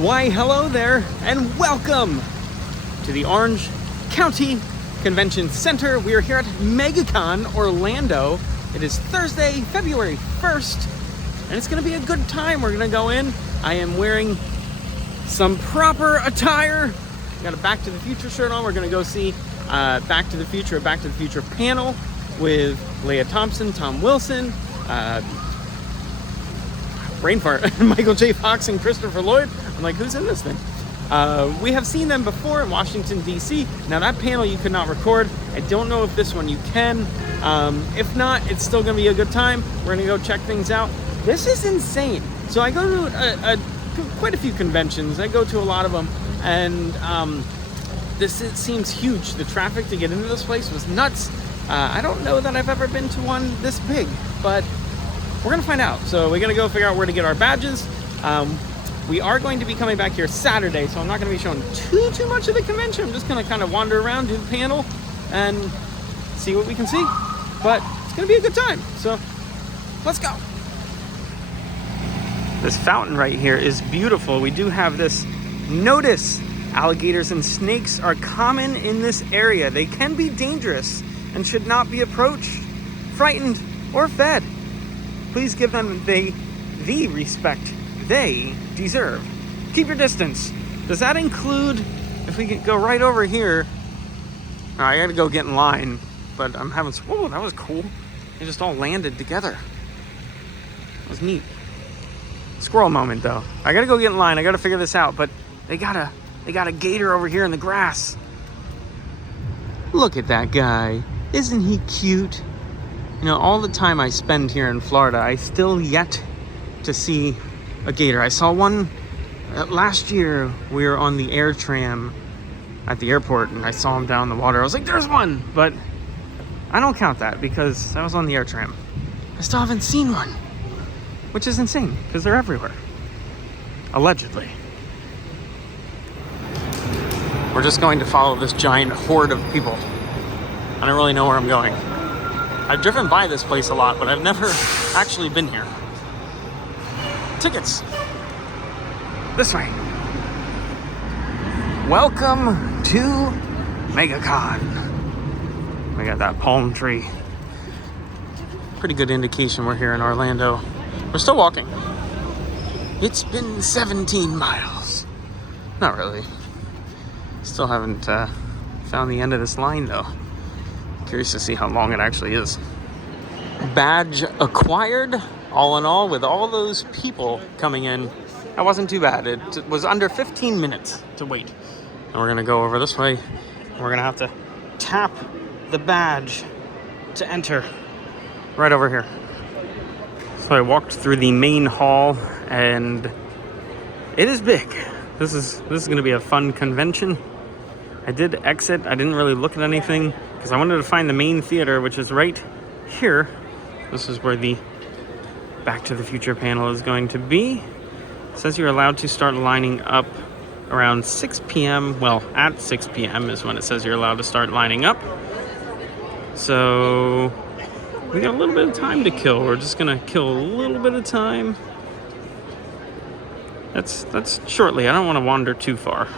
Why, hello there, and welcome to the Orange County Convention Center. We are here at MEGACON Orlando. It is Thursday, February 1st, and it's going to be a good time. We're going to go in. I am wearing some proper attire. Got a Back to the Future shirt on. We're going to go see Back to the Future panel with Lea Thompson, Tom Wilson, brain fart, Michael J. Fox, and Christopher Lloyd. I'm like, who's in this thing? We have seen them before in Washington, D.C. Now, that panel you could not record. I don't know if this one you can. If not, it's still going to be a good time. We're going to go check things out. This is insane. So I go to quite a few conventions. I go to a lot of them. And it seems huge. The traffic to get into this place was nuts. I don't know that I've ever been to one this big, but we're going to find out. So we're going to go figure out where to get our badges. We are going to be coming back here Saturday, so I'm not going to be showing too much of the convention. I'm just going to kind of wander around, do the panel, and see what we can see. But it's going to be a good time, so let's go. This fountain right here is beautiful. We do have this notice. Alligators and snakes are common in this area. They can be dangerous and should not be approached, frightened, or fed. Please give them the respect they deserve. Keep your distance. Does that include, if we could go right over here? Oh, I gotta go get in line, but I'm having, whoa, that was cool. They just all landed together. That was neat. Squirrel moment though. I gotta go get in line. I gotta figure this out, but they got a gator over here in the grass. Look at that guy. Isn't he cute? You know, all the time I spend here in Florida, I still yet to see a gator. I saw one last year. We were on the air tram at the airport and I saw him down in the water. I was like, there's one! But I don't count that because I was on the air tram. I still haven't seen one, which is insane because they're everywhere. Allegedly. We're just going to follow this giant horde of people. I don't really know where I'm going. I've driven by this place a lot, but I've never actually been here. Tickets. This way. Welcome to MEGACON. We got that palm tree. Pretty good indication we're here in Orlando. We're still walking. It's been 17 miles. Not really. Still haven't found the end of this line though. Curious to see how long it actually is. Badge acquired. All in all, with all those people coming in, that wasn't too bad. It was under 15 minutes to wait. And we're gonna go over this way. We're gonna have to tap the badge to enter right over here. So I walked through the main hall and it is big. This is gonna be a fun convention. I did exit. I didn't really look at anything because I wanted to find the main theater, which is right here. This is where the Back to the Future panel is going to be. It says you're allowed to start lining up around 6 p.m. Well, at 6 p.m. is when it says you're allowed to start lining up. So we got a little bit of time to kill. We're just gonna kill a little bit of time. That's shortly. I don't want to wander too far.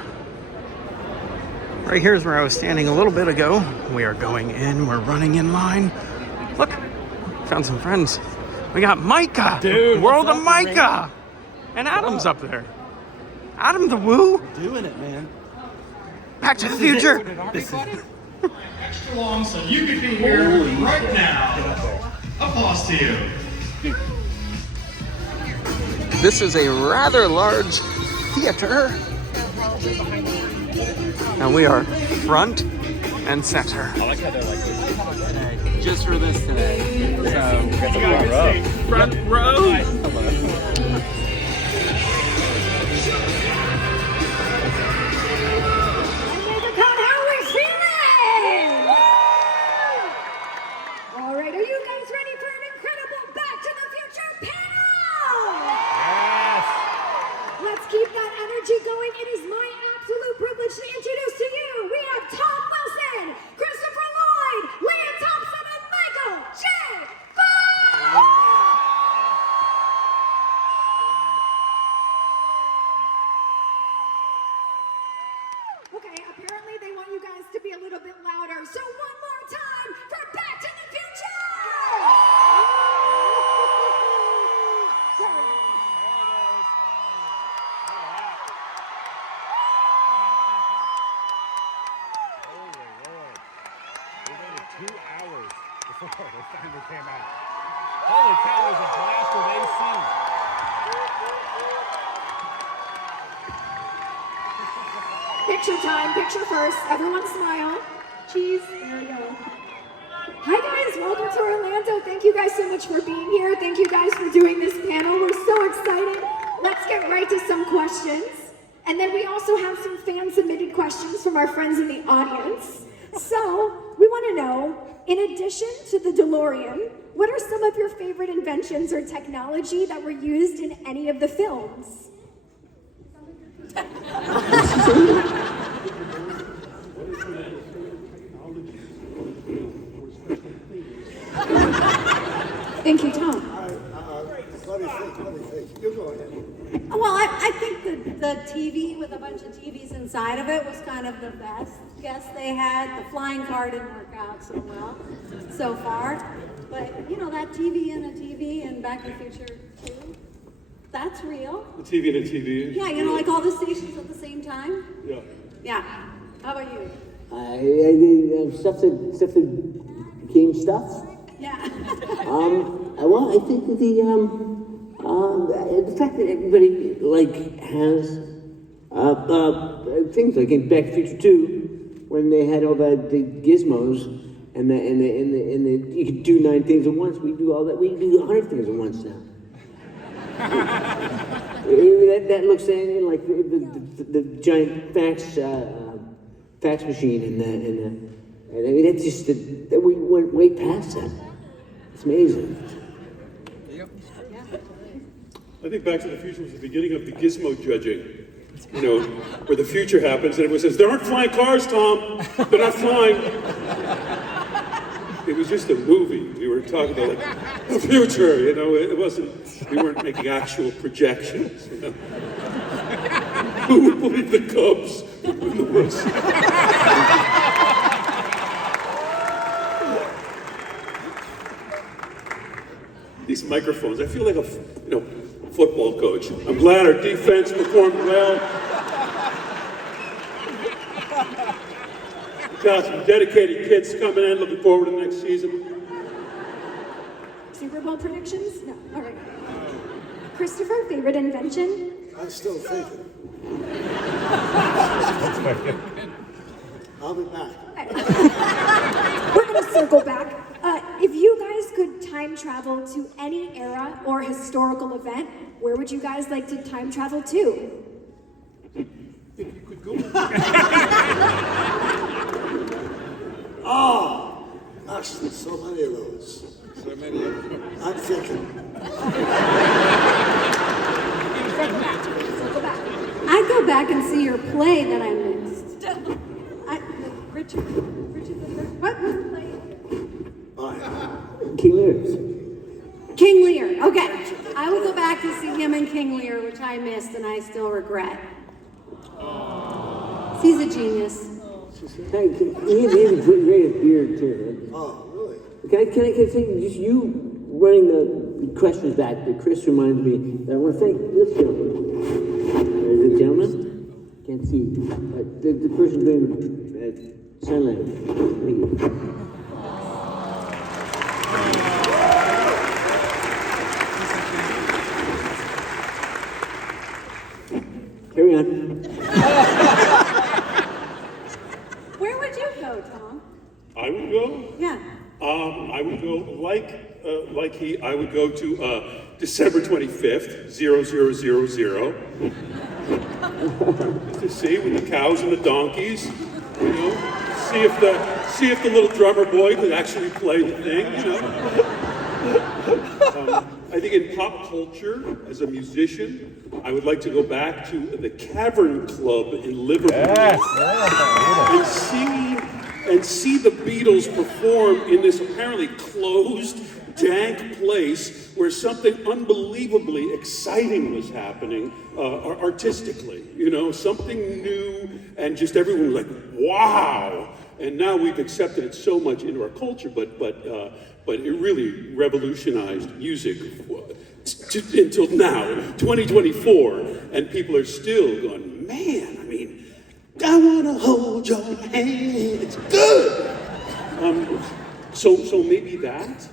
Right here's where I was standing a little bit ago. We are going in. We're running in line. Look, found some friends. We got Micah, dude, World of Micah, and Adam's up there. Adam the Woo. We're doing it, man. Back to the Future. Extra long, so you could be here right now. Applause to you. This is a rather large theater, and we are front and center. I like how they're like this. Just for this today. So, Front row. Alright, are you guys ready for an incredible Back to the Future panel? yes. Let's keep that energy going. It is my absolute privilege to introduce to you, we have Tom Wilson, Christopher Lloyd, Lea Thompson, and Michael J. Fox! they finally came out. Holy cow, there's a blast of AC. Picture time, picture first. Everyone smile. Cheese. There we go. Hi guys, welcome to Orlando. Thank you guys so much for being here. Thank you guys for doing this panel. We're so excited. Let's get right to some questions. And then we also have some fan-submitted questions from our friends in the audience. So, we want to know, in addition to the DeLorean, what are some of your favorite inventions or technology that were used in any of the films? Thank you, Tom. What do you think? You go ahead. Well, I think the TV with a bunch of TVs inside of it was kind of the best guess they had. The flying car didn't work out so well so far. But, you know, that TV and a TV and Back to the Future 2, that's real. The TV and a TV? Yeah, you know, like all the stations at the same time? Yeah. Yeah. How about you? Stuff that became stuff. Yeah. Well, I think that the fact that everybody has things like in Back to the Future 2, when they had all the gizmos and you could do 9 things at once. We do all that. We do 100 things at once now. that looks like the giant fax machine and I mean that's just that we went way past that. It's amazing. I think Back to the Future was the beginning of the gizmo judging. You know, where the future happens and everyone says, there aren't flying cars, Tom. They're not flying. It was just a movie. We were talking about the future, you know, it wasn't, we weren't making actual projections, you know. Who would believe the Cubs would win the World Series? These microphones, I feel like a, football coach. I'm glad our defense performed well. Got some dedicated kids coming in, looking forward to the next season. Super Bowl predictions? No. All right. Christopher, favorite invention? I'm still thinking. I'll be back. We're going to circle back. If you guys could time travel to any era or historical event, where would you guys like to time travel to? You could go. Oh, gosh, there's so many of those. So many of them. I'm thinking. Circle back. I'd go back and see your play that I missed. Richard the Third. What was the play? King Lear's. King Lear. Okay. I would go back to see him in King Lear, which I missed and I still regret. He's a genius. Hey, he had the greatest beard too. Oh, really? Can I say just you running the questions back? That Chris reminded me that I want to thank this gentleman. There's a gentleman. Can't see. The person doing sign language. Thank you. Carry on. Where would you go, Tom? I would go? Yeah. I would go I would go to December 25th, 0000. To see with the cows and the donkeys, you know, see if the little drummer boy could actually play the thing, you know. I think in pop culture, as a musician, I would like to go back to the Cavern Club in Liverpool and see the Beatles perform in this apparently closed, dank place where something unbelievably exciting was happening artistically. You know, something new, and just everyone was like, wow! And now we've accepted it so much into our culture, but it really revolutionized music until now, 2024, and people are still going, man, I mean, I wanna hold your hand, it's good. So maybe that,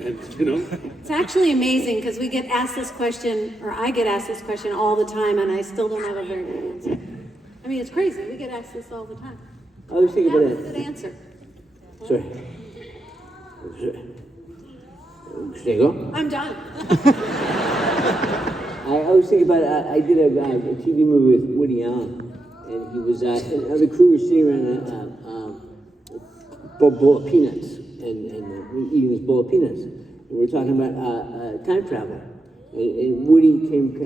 and you know. It's actually amazing because we get asked this question, or I get asked this question all the time, and I still don't have a very good answer. I mean, it's crazy. We get asked this all the time. I was thinking That about was a it. good answer. Sorry. Should I go? I'm done. I was thinking about I did a TV movie with Woody Allen, and he was and the crew was sitting around a bowl of peanuts and eating this bowl of peanuts. And we were talking about time travel, and Woody kind of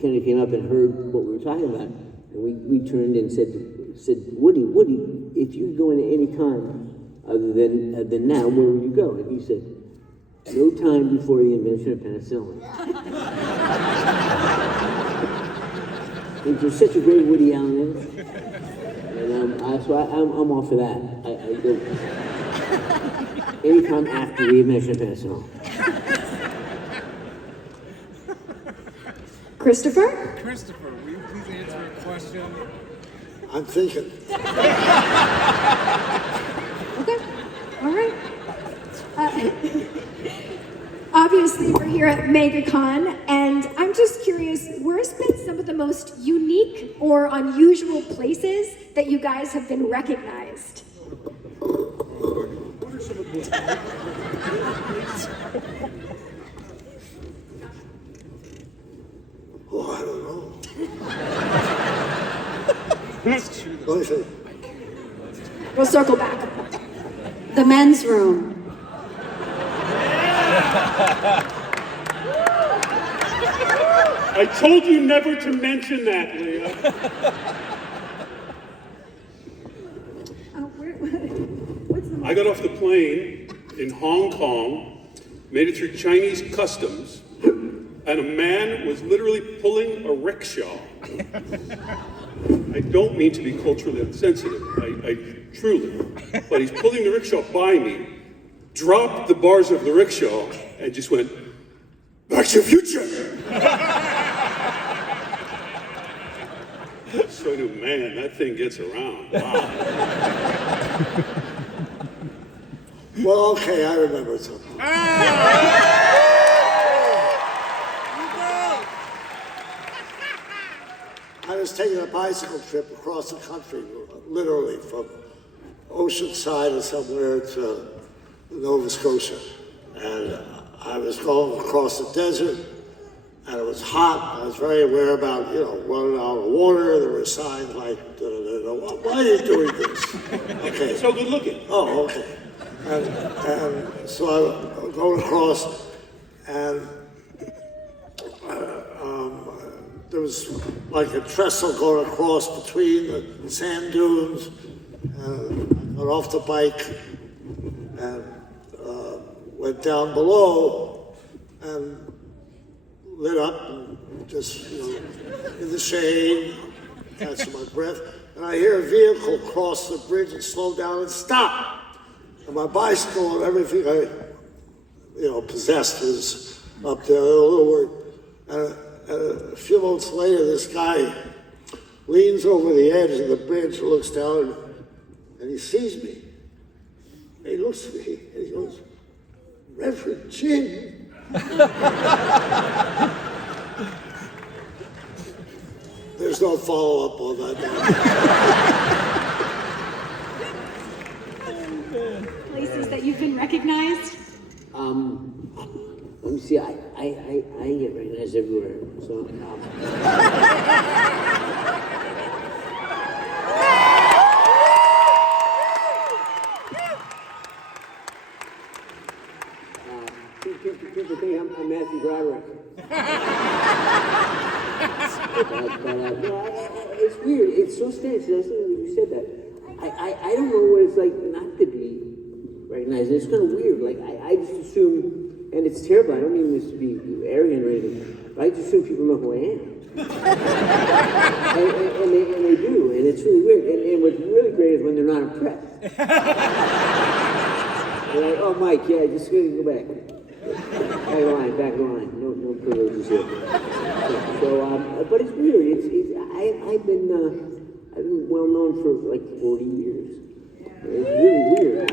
came up and heard what we were talking about, and we turned and said, Woody, if you could go into any time other than now, where would you go? And he said, no time before the invention of penicillin. It was such a great Woody Allen image. And so I'm all for that. I go anytime after the invention of penicillin. Christopher? Christopher, will you please answer a question? I'm thinking. Okay, all right. Obviously, we're here at MEGACON, and I'm just curious, where's been some of the most unique or unusual places that you guys have been recognized? What are some of the Oh, I don't know. Let me see. We'll circle back. The men's room. I told you never to mention that, Leah. I got off the plane in Hong Kong, made it through Chinese customs, and a man was literally pulling a rickshaw. I don't mean to be culturally insensitive, I truly, but he's pulling the rickshaw by me, dropped the bars of the rickshaw, and just went, "Back to the Future!" So, man, that thing gets around. Wow. Well, okay, I remember something. I was taking a bicycle trip across the country, literally from Oceanside or somewhere to Nova Scotia. And I was going across the desert, and it was hot. I was very aware about, running out of water. There were signs like, why are you doing this? Okay. So good looking. Oh, okay. And so I'm going across, and there was like a trestle going across between the sand dunes. And I got off the bike and went down below and lit up and just, in the shade, catching my breath. And I hear a vehicle cross the bridge and slow down and stop. And my bicycle and everything I, possessed was up there a little worried. And a few months later, this guy leans over the edge of the bridge, looks down, and he sees me. And he looks at me and he goes, "Reverend Jim." There's no follow-up on that. Places that you've been recognized? Let me see. I get recognized everywhere. So. People think I'm Matthew Broderick. It's weird. It's so strange. You said that. I don't know what it's like not to be recognized. It's kind of weird. Like I just assume, and it's terrible. I don't mean this to be arrogant or anything. But I just assume people know who I am. and they do, and it's really weird. And what's really great is when they're not impressed. They're like, "Oh, Mike, yeah, just go back. Back of the line. No privileges here." So, but it's weird. I've been well known for like 40 years. It's really weird.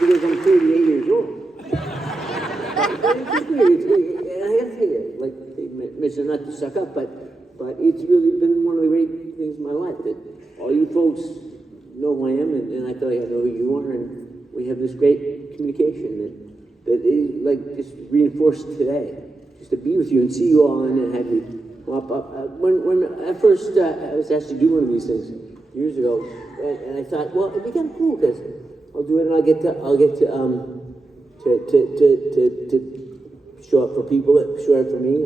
Because I'm 38 years old. But it's just weird. And I gotta tell you, like they mentioned, not to suck up, but it's really been one of the great things in my life that all you folks know who I am, and I feel like I know who you are, and we have this great communication that is like just reinforced today, just to be with you and see you all and have you up. When I first I was asked to do one of these things years ago, and I thought, well, it'd be kind of cool because I'll do it and I'll get to show up for people that show up for me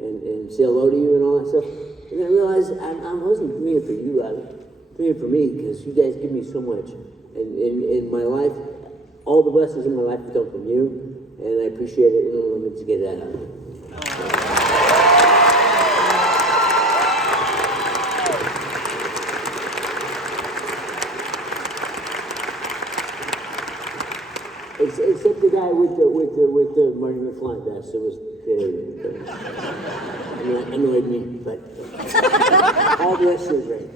and say hello to you and all that stuff. And then I realized I wasn't doing it for you. I was doing it for me because you guys give me so much. And in my life, all the blessings in my life come from you, and I appreciate it. And let me just get that out. Except the guy with the Marty McFly vest. It was annoyed me, but all the rest was great.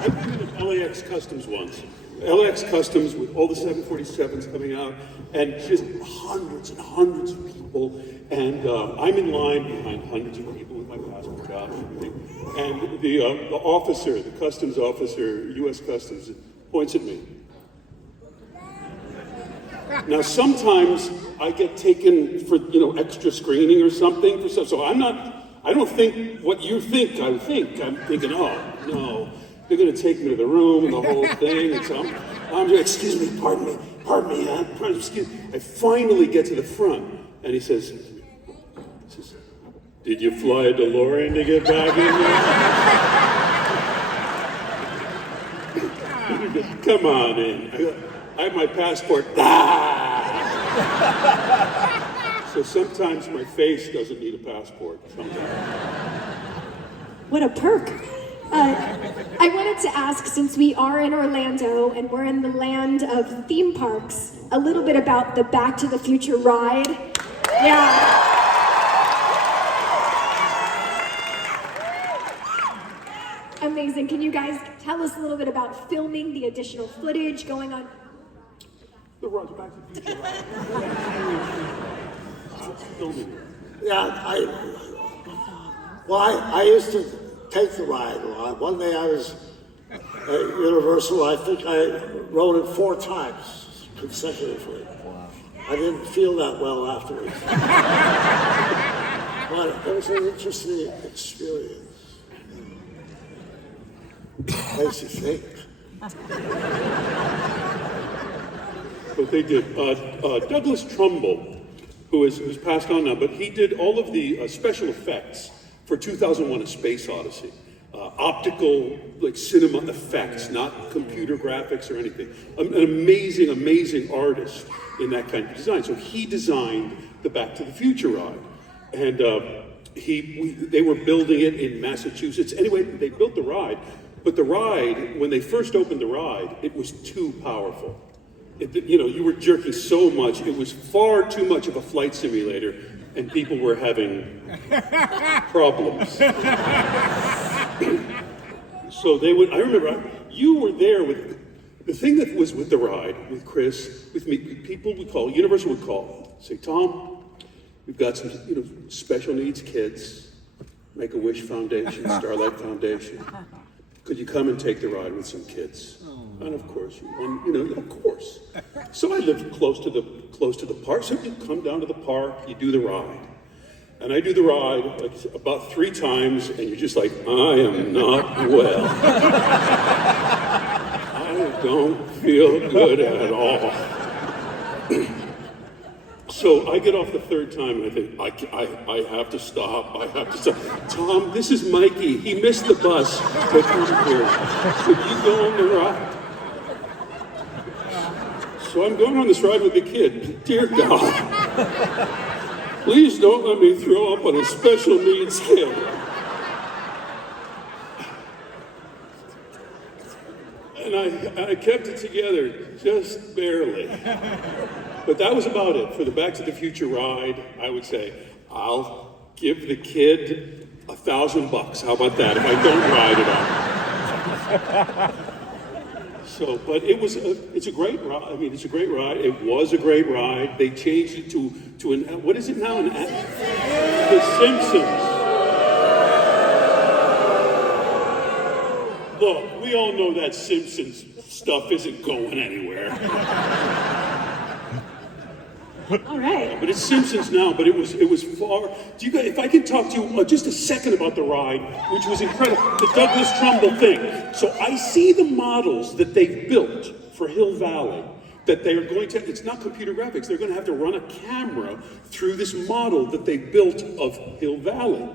I've been at LAX Customs once. LAX Customs with all the 747s coming out, and just hundreds and hundreds of people, and I'm in line behind hundreds of people with my passport out and everything. And the officer, the customs officer, U.S. Customs, points at me. Now, sometimes I get taken for, extra screening or something for stuff. So I don't think what you think I think. I'm thinking, oh, no, they're going to take me to the room and the whole thing. And so I'm excuse me, pardon me, excuse me. I finally get to the front, and he says, did you fly a DeLorean to get back in there? Come on in. I have my passport. So sometimes my face doesn't need a passport. Sometimes. What a perk. I wanted to ask, since we are in Orlando and we're in the land of theme parks, a little bit about the Back to the Future ride. Yeah. Amazing. Can you guys tell us a little bit about filming, the additional footage going on? The ride's Back to the Future ride. Yeah, I used to take the ride a lot. One day I was at Universal. I think I rode it 4 times consecutively. I didn't feel that well afterwards. But it was an interesting experience. Makes you think. But they did. Douglas Trumbull, who's passed on now, but he did all of the special effects for 2001: A Space Odyssey. Optical, like cinema effects, not computer graphics or anything. An amazing, amazing artist in that kind of design. So he designed the Back to the Future ride. And they were building it in Massachusetts. Anyway, they built the ride. But the ride, when they first opened the ride, it was too powerful. You were jerking so much, it was far too much of a flight simulator, and people were having problems. So I remember, you were there with, the thing that was with the ride, with Chris, with me, people would call, Universal would call, say, Tom, we've got some, special needs kids, Make-A-Wish Foundation, Starlight Foundation. Could you come and take the ride with some kids? And of course, of course. So I lived close to the park. So you come down to the park, you do the ride. And I do the ride like about 3 times, and you're just like, I am not well. I don't feel good at all. So I get off the 3rd time, and I think, I have to stop. Tom, this is Mikey. He missed the bus. But here. Could you go on the ride? So I'm going on this ride with the kid. Dear God, please don't let me throw up on a special needs kid. And I kept it together, just barely. But that was about it for the Back to the Future ride. I would say, I'll give the kid $1,000. How about that? If I don't ride it on. So, but it's a great ride. I mean, it's a great ride. It was a great ride. They changed it to an, what is it now? The Simpsons. Look, we all know that Simpsons stuff isn't going anywhere. All right. But it's Simpsons now, but it was far. Do you guys, if I can talk to you just a second about the ride, which was incredible, the Douglas Trumbull thing. So I see the models that they've built for Hill Valley, that they are going to, it's not computer graphics, they're going to have to run a camera through this model that they built of Hill Valley.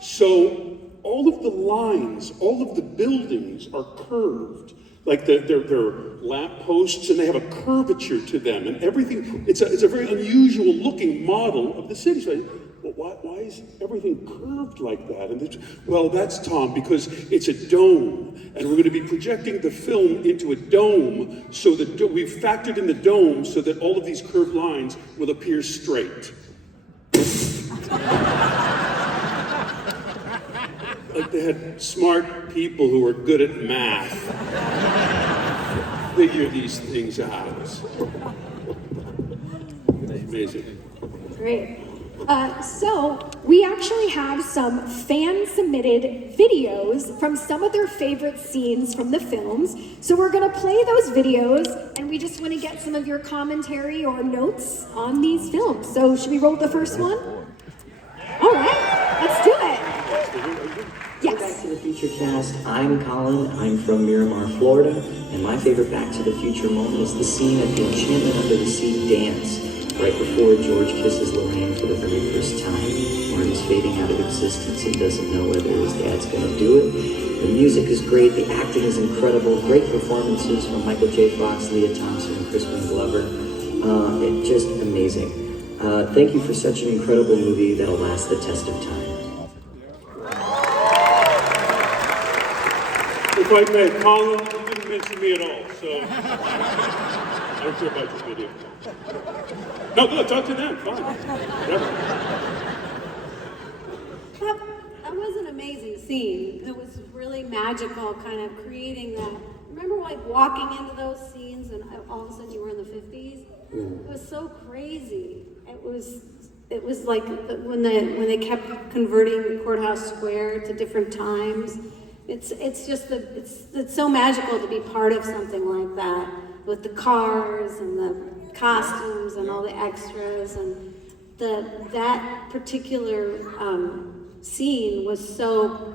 So all of the lines, all of the buildings are curved. Like they're lamp posts, and they have a curvature to them, and everything. It's a very unusual looking model of the city. So, well, why is everything curved like that? And well, that's Tom, because it's a dome, and we're going to be projecting the film into a dome, so that we've factored in the dome so that all of these curved lines will appear straight. Like they had smart people who were good at math figure these things out. It's amazing. Great. So we actually have some fan-submitted videos from some of their favorite scenes from the films. So we're going to play those videos, and we just want to get some of your commentary or notes on these films. So should we roll the first one? All right, let's do it. Yes. Back to the Future cast. I'm Colin. I'm from Miramar, Florida, and my favorite Back to the Future moment is the scene at the Enchantment Under the Sea dance, right before George kisses Lorraine for the very first time. Marty's fading out of existence and doesn't know whether his dad's going to do it. The music is great. The acting is incredible. Great performances from Michael J. Fox, Lea Thompson, and Crispin Glover. It's just amazing. Thank you for such an incredible movie that'll last the test of time. If I may, Colin, you didn't mention me at all, so I don't care about your video. No, go talk to them, fine. Whatever. That was an amazing scene. It was really magical, kind of creating that. Remember, like walking into those scenes, and all of a sudden you were in the 50s. It was so crazy. It was like when they kept converting the courthouse square to different times. It's just it's so magical to be part of something like that, with the cars and the costumes and all the extras, and that particular scene was so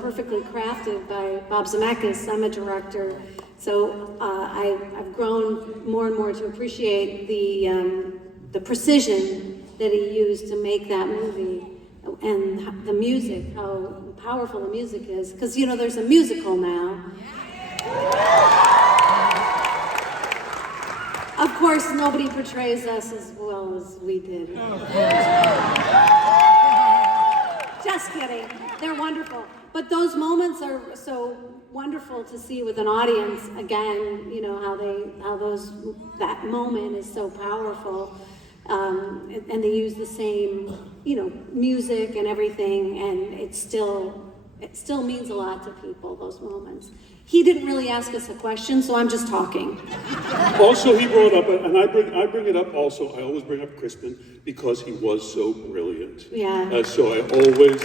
perfectly crafted by Bob Zemeckis. I'm a director, so I've grown more and more to appreciate the precision that he used to make that movie, and the music, how powerful the music is, because there's a musical now. Of course, nobody portrays us as well as we did. Just kidding. They're wonderful. But those moments are so wonderful to see with an audience. Again, that moment is so powerful. And they use the same, music and everything, and it still means a lot to people, those moments. He didn't really ask us a question, so I'm just talking. Also, he brought up, and I bring it up also, I always bring up Crispin, because he was so brilliant. Yeah. So I always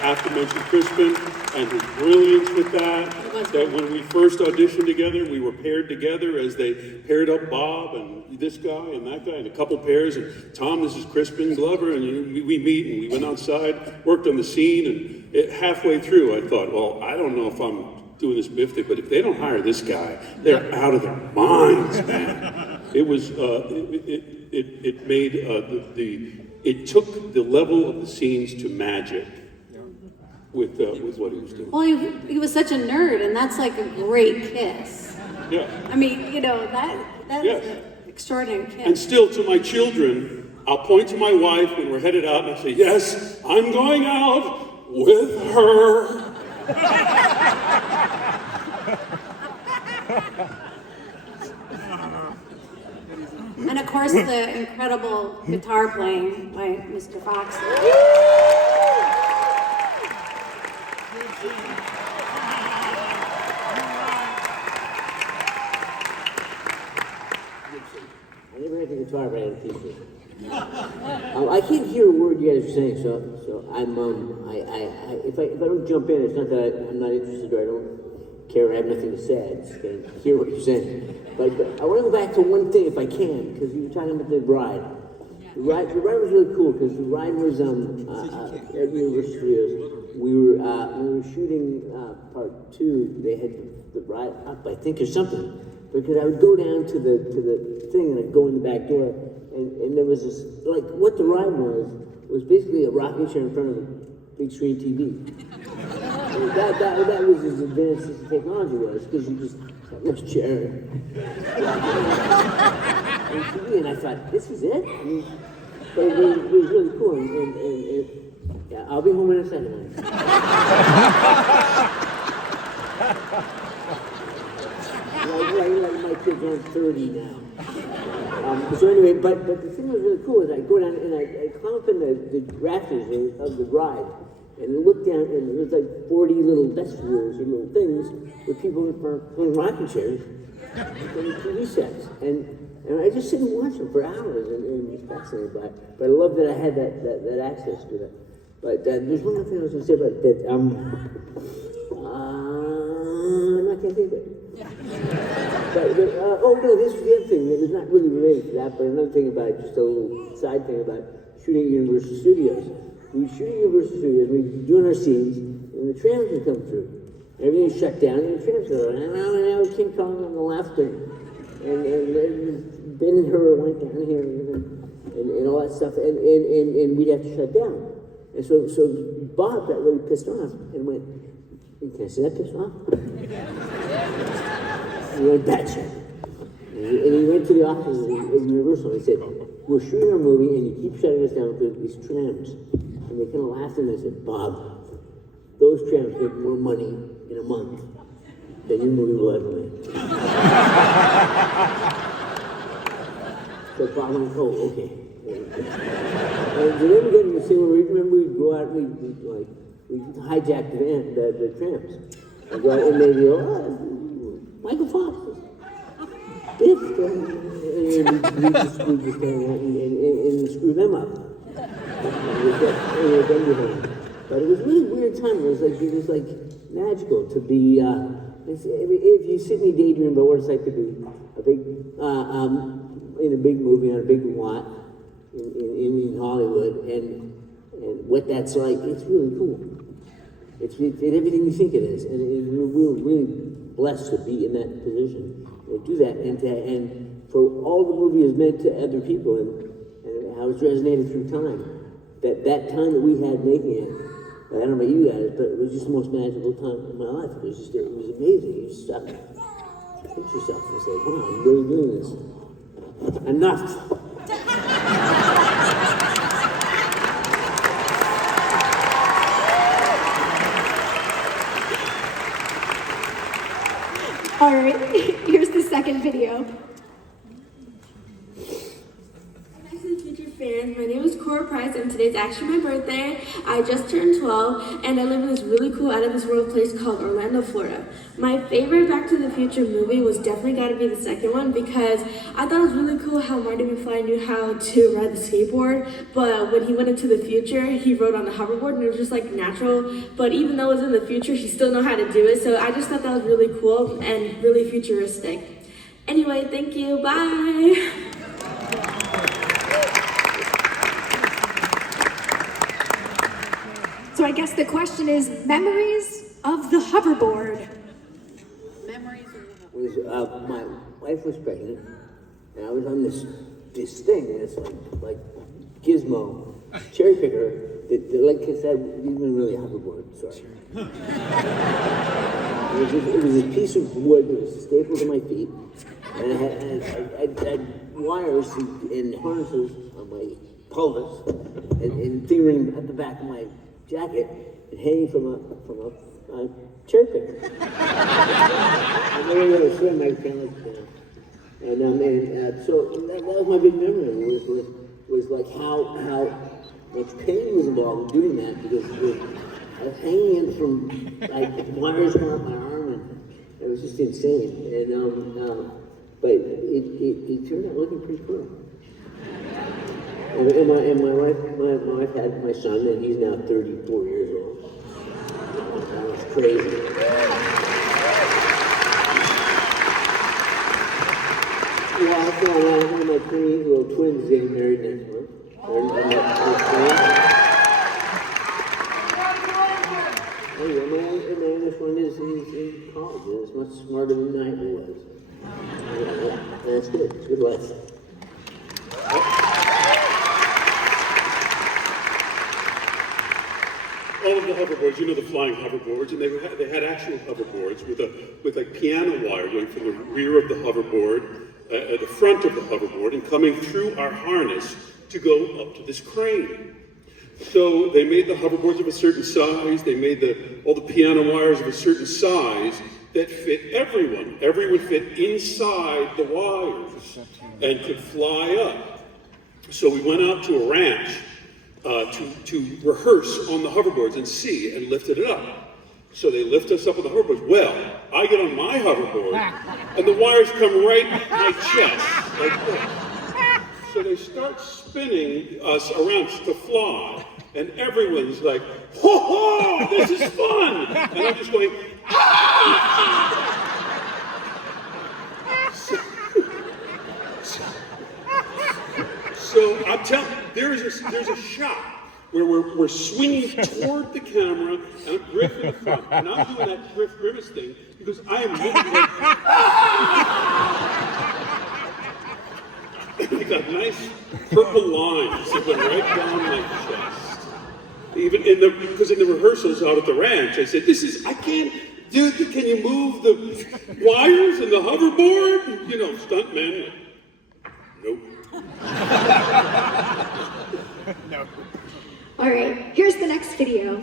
have to mention Crispin and his brilliance with that. That when we first auditioned together, we were paired together as they paired up Bob and this guy and that guy and a couple pairs. And Tom, this is Crispin Glover, and we meet and we went outside, worked on the scene, and halfway through I thought, well, I don't know if I'm doing this Biff thing, but if they don't hire this guy, they're out of their minds, man. It was, it made it took the level of the scenes to magic with what he was doing. Well, he was such a nerd, and that's like a great kiss. Yeah. I mean, that Yes. is an extraordinary kiss. And still, to my children, I'll point to my wife when we're headed out, and I say, yes, I'm going out with her. And of course, the incredible guitar playing by Mr. Fox. I never had the guitar, but I had a piece. I can't hear a word you guys are saying, so I'm if I don't jump in, it's not that I'm not interested or I don't care. I have nothing to say. I just can't hear what you're saying. But I want to go back to one thing if I can, because you were talking about the ride. The ride was really cool because the ride was at Universal Studios. We were shooting part 2. They had the ride up, I think, or something. Because I would go down to the thing and I'd go in the back door, and there was this, like, what the ride was basically a rocking chair in front of a big screen TV. that was as advanced as the technology was, because you just had this chair and TV, and I thought, this is it? I mean, but it was really cool, and yeah, I'll be home in a second. Like my kids are 30 now. So anyway, but the thing that was really cool is I go down and I climb up in the rafters of the ride and look down, and there's like 40 little vestibules or little things with people in front playing rocking chairs and TV sets. And I just sit and watch them for hours, and it was fascinating. But I love that I had that access to that. But there's one other thing I was going to say about that. I can't think of it. Oh no, this was the other thing that was not really related to that, but another thing about it, just a little side thing about shooting at Universal Studios. We shoot at Universal Studios, we were doing our scenes, and the trams would come through. Everything shut down, and the trams go, and now King Kong on the left, and Ben and her went down here, and all that stuff, and we'd have to shut down. And so Bob got really pissed off and went, "Can I say that pissed off?" And he went, "Batshit." And he went to the office of Universal and he said, "We're shooting our movie and you keep shutting us down with these trams." And they kind of laughed and they said, "Bob, those trams make more money in a month than your movie will ever make." So Bob went, "Oh, okay." And then we got into the scene where remember we'd go out and we hijacked the trams. And go out and they'd go, "Oh, Michael Fox." Biff, and we just and screw them up. But it was a really weird time. It was like magical to be. If you sit and you daydream about what it's like to be a big in a big movie on a big lot in Hollywood, and what that's like, it's really cool. It's everything you think it is, and we're really blessed to be in that position. Do that, and for all the movie has meant to other people, and how it's resonated through time. That time that we had making it, I don't know about you guys, but it was just the most magical time in my life. It was amazing. You just stop, pinch yourself and say, "Wow, I'm really doing this." Enough. All right, here's the second video. Back to the Future fans, my name is Cora Price, and today's actually my birthday. I just turned 12, and I live in this really cool out-of-this-world place called Orlando, Florida. My favorite Back to the Future movie was definitely got to be the second one, because I thought it was really cool how Marty McFly knew how to ride the skateboard, but when he went into the future, he rode on the hoverboard, and it was just like natural. But even though it was in the future, he still knew how to do it, so I just thought that was really cool and really futuristic. Anyway, thank you, bye! So I guess the question is, memories of the hoverboard. My wife was pregnant, and I was on this thing, and it's like gizmo, cherry picker, that like I said, even really a hoverboard, sorry. It was a piece of wood that was stapled to my feet, and I had wires and harnesses on my pelvis, and fingering at the back of my jacket, and hanging from a cherry picker. And then I was swim, I kind of so that was my big memory, was like how much pain was involved in doing that, because I was hanging in from like wires going up my arm, and it was just insane. And but it turned out looking pretty cool. And my wife had my son, and he's now 34 years old. That was crazy. Well, one of my 3-year-old twins getting married next month. And my youngest one is in college, and is much smarter than I was. And that's good. It's good life. All of the hoverboards, you know the flying hoverboards, and they had actual hoverboards with like piano wire going from the rear of the hoverboard at the front of the hoverboard and coming through our harness to go up to this crane. So they made the hoverboards of a certain size, they made all the piano wires of a certain size that fit everyone. Everyone fit inside the wires and could fly up. So we went out to a ranch to rehearse on the hoverboards and see, and lifted it up. So they lift us up on the hoverboards. Well, I get on my hoverboard, and the wires come right at my chest, like this. So they start spinning us around to fly, and everyone's like, ho ho, this is fun! And I'm just going, ah! So I'm telling you, there's a shot where we're swinging toward the camera, and I'm Griff in the front, and I'm doing that Griff Grimace thing because I am literally like, I got nice purple lines that went right down my chest. Even because in the rehearsals out at the ranch, I said, I can't do, can you move the wires and the hoverboard? You know, stuntmen. Nope. No. All right, here's the next video.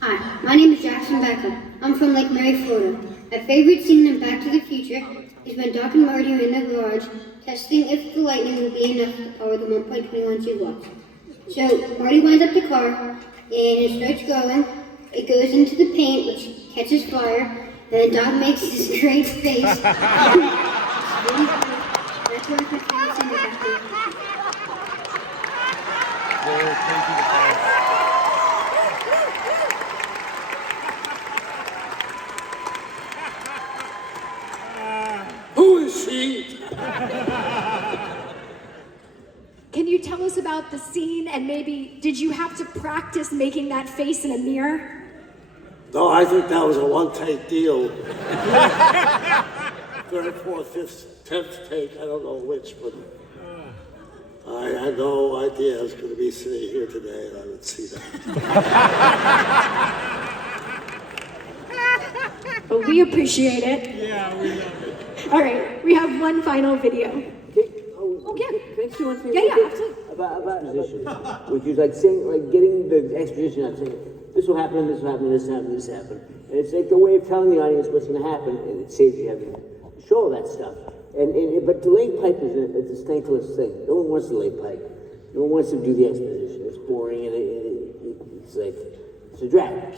Hi, my name is Jackson Becker. I'm from Lake Mary, Florida. My favorite scene in Back to the Future is when Doc and Marty are in the garage testing if the lightning will be enough to power the 1.21 gigawatts. So Marty winds up the car and it starts going. It goes into the paint, which catches fire, and then Doc makes this great face. That's what my favorite scene in Back to the Future. Who is she? Can you tell us about the scene, and maybe did you have to practice making that face in a mirror? No, I think that was a one-take deal. Third, fourth, fifth, 10th take, I don't know which, but I had no idea I was going to be sitting here today and I would see that. But we appreciate it. Yeah, we love it. All right, we have one final video. Okay. Can I say one thing? Yeah, absolutely. About exposition, which is like saying, like getting the exposition out, saying, this will happen, this will happen, this will happen, this will happen. And it's like the way of telling the audience what's going to happen, and it saves you having to show all that stuff. But delayed pipe is a thankless thing. No one wants to lay pipe. No one wants to do the exposition. It's boring, and it's like, it's a drag.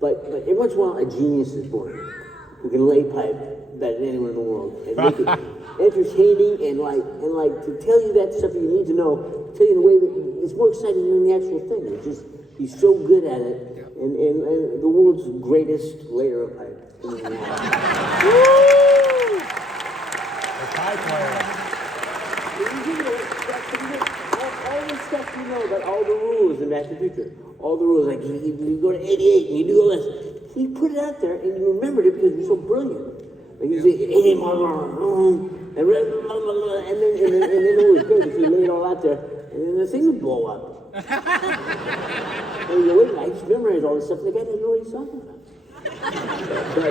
But every once in a while, a genius is born who can lay pipe better than anyone in the world and make it entertaining and like to tell you that stuff you need to know, tell you in a way that it's more exciting than the actual thing. It's just, he's so good at it, and the world's greatest layer of pipe. The pie player. All the stuff you know about all the rules in Back to the Future. All the rules, like you go to 88 and you do all this. He put it out there and you remembered it because you're so brilliant. Like you say, 88 and then it was good if you lay it all out there and then the thing would blow up. And you go, wait, I just memorized all this stuff. The guy doesn't know what he's talking about.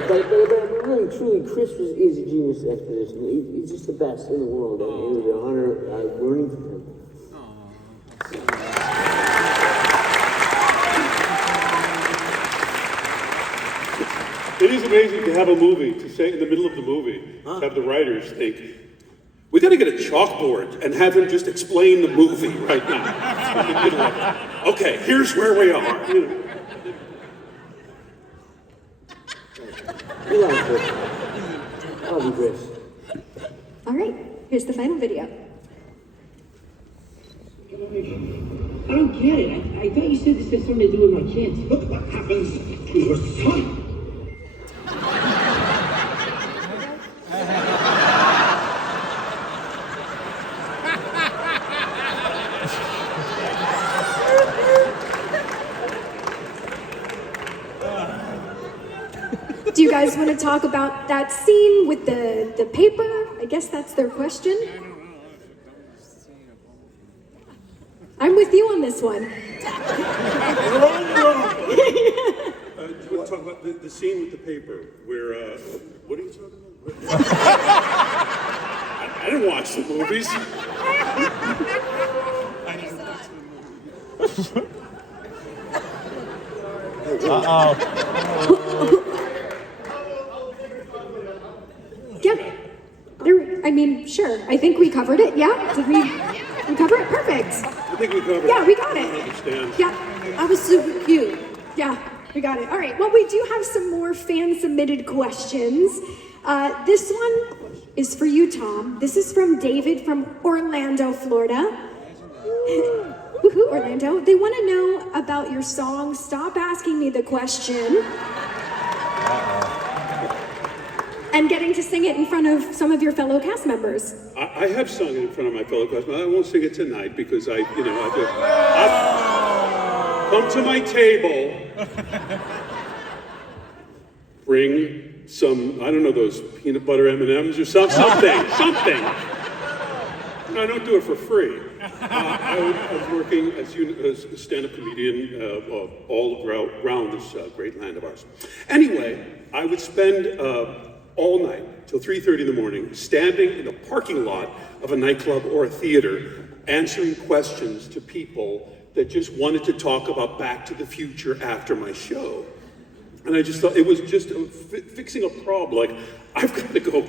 But really, truly, Chris is a genius at exposition. He's just the best in the world, and it was an honor learning from him. It is amazing to have a movie, to say in the middle of the movie, have the writers think, We got to get a chalkboard and have him just explain the movie right now. In the middle of it. Okay, here's where we are. You know. Relax, Chris. I love you, Chris. All right, here's the final video. I don't get it. I thought you said this has something to do with my kids. Look what happens to your son. Do you guys want to talk about that scene with the paper? I guess that's their question. I'm with you on this one. Do you want to talk about the scene with the paper where, what are you talking about? I didn't watch the movies. Yep. I mean, sure. I think we covered it. Yeah? Did we cover it? Perfect. I think we covered it. Yeah, we got I it. don't understand. Yeah, that was super cute. Yeah, we got it. All right, well, we do have some more fan-submitted questions. This one is for you, Tom. This is from David from Orlando, Florida. Woohoo, Orlando. They want to know about your song, Stop Asking Me the Question. And getting to sing it in front of some of your fellow cast members. I have sung it in front of my fellow classmates. I won't sing it tonight because I've come to my table. Bring some, I don't know, those peanut butter M&Ms or something. No, I don't do it for free. I was working as a stand-up comedian all around this great land of ours. Anyway, I would spend all night till 3:30 in the morning standing in the parking lot of a nightclub or a theater answering questions to people that just wanted to talk about Back to the Future after my show. And I just thought it was just fixing a problem. Like, I've got to go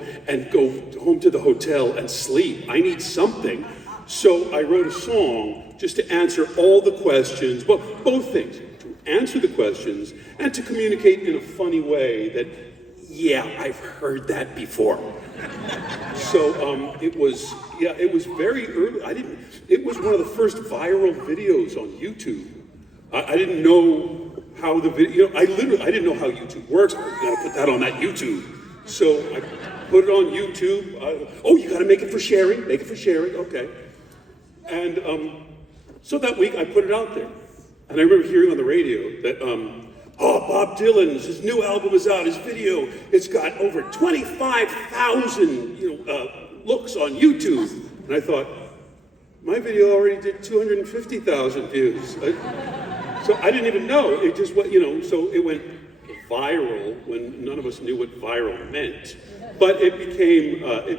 home to the hotel and sleep. I need something. So I wrote a song just to answer all the questions, well, both things, to answer the questions and to communicate in a funny way that, yeah, I've heard that before. So it was very early. It was one of the first viral videos on YouTube. I didn't know how the video, I didn't know how YouTube works. I gotta put that on that YouTube. So I put it on YouTube. You gotta make it for sharing, okay. And so that week I put it out there. And I remember hearing on the radio that, Bob Dylan's, his new album is out, his video, it's got over 25,000, looks on YouTube. And I thought, my video already did 250,000 views. So I didn't even know, it just went, so it went viral when none of us knew what viral meant. But it became a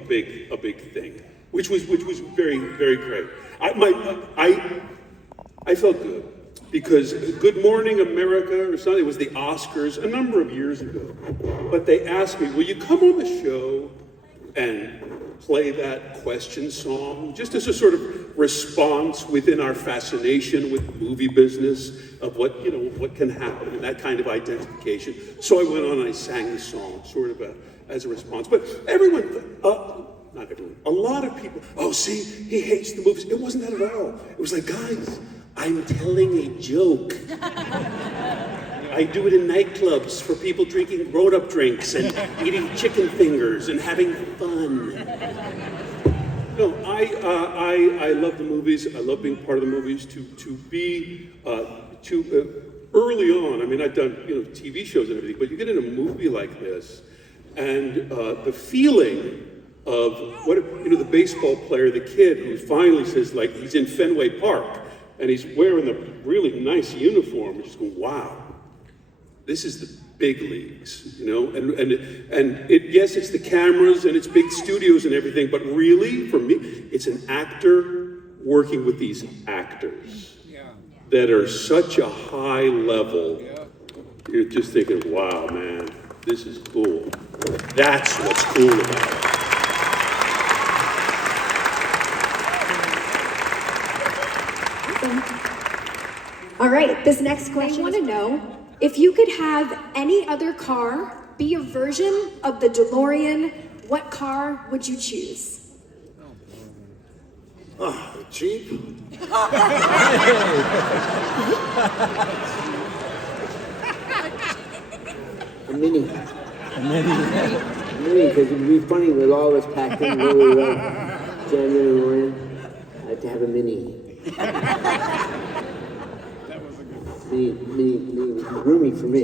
big thing, which was very, very great. I felt good. Because Good Morning America or something, it was the Oscars a number of years ago. But they asked me, will you come on the show and play that question song? Just as a sort of response within our fascination with the movie business of what can happen and that kind of identification. So I went on and I sang the song sort of as a response. But everyone, not everyone, a lot of people, see, he hates the movies. It wasn't that at all. It was like, guys, I'm telling a joke. I do it in nightclubs for people drinking grown-up drinks and eating chicken fingers and having fun. No, I love the movies. I love being part of the movies. Early on, I mean, I've done TV shows and everything, but you get in a movie like this, and the feeling of the baseball player, the kid who finally says, like, he's in Fenway Park. And he's wearing a really nice uniform, and just going, wow, this is the big leagues, And yes, it's the cameras and it's big studios and everything, but really, for me, it's an actor working with these actors that are such a high level. You're just thinking, wow, man, this is cool. That's what's cool about it. Awesome. All right, this next question. I want to know if you could have any other car be a version of the DeLorean, what car would you choose? Jeep? A mini. A mini, because it'd be funny with all of us packed in really well. January morning, I have to have a mini. Mini was roomy for me.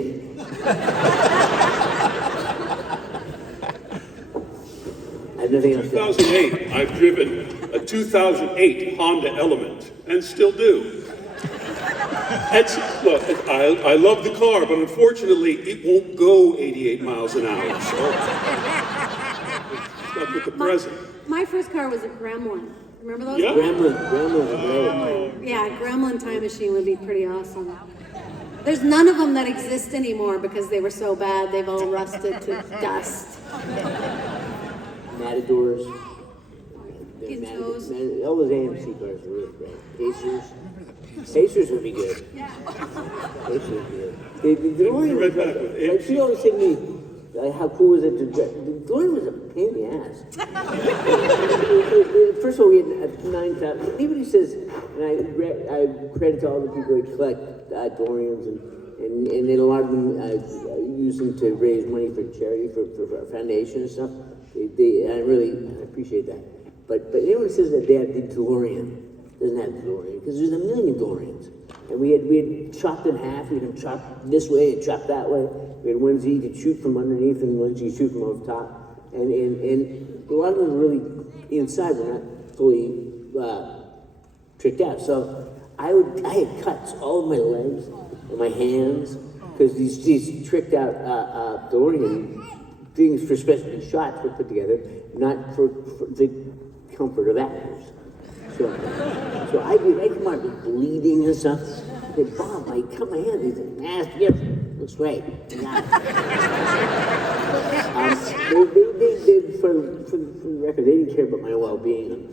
I have nothing else to 2008, I've driven a 2008 Honda Element, and still do. Look, I love the car, but unfortunately, it won't go 88 miles an hour, so stuck with the present. My first car was a Gremlin. Remember those? Yeah. Gremlin was great. Yeah, Gremlin time machine would be pretty awesome. There's none of them that exist anymore because they were so bad, they've all rusted to dust. Matadors. Pintos. All those AMC cars were really great. Pacers would be good. Pacers would be good. The DeLorean was like, people always say to me, how cool was it to drive? The DeLorean was a pain in the ass. First of all, we had 9,000. Anybody says, and I credit to all the people who collect DeLoreans, and then a lot of them use them to raise money for charity, for our foundation and stuff. I really appreciate that. But anyone who says that they have the DeLorean doesn't have the DeLorean, because there's a million DeLoreans. And we had chopped in half. We had them chopped this way and chopped that way. We had ones you could shoot from underneath and ones you could shoot from over top. And a lot of them really inside were not fully tricked out. So I had cuts all of my legs and my hands because these tricked out DeLorean things for special shots were put together, not for the comfort of actors. So I come out bleeding and stuff. I said, Bob, I cut my hand. He said, nasty, yep, looks great. Yeah. They for the record, they didn't care about my well-being.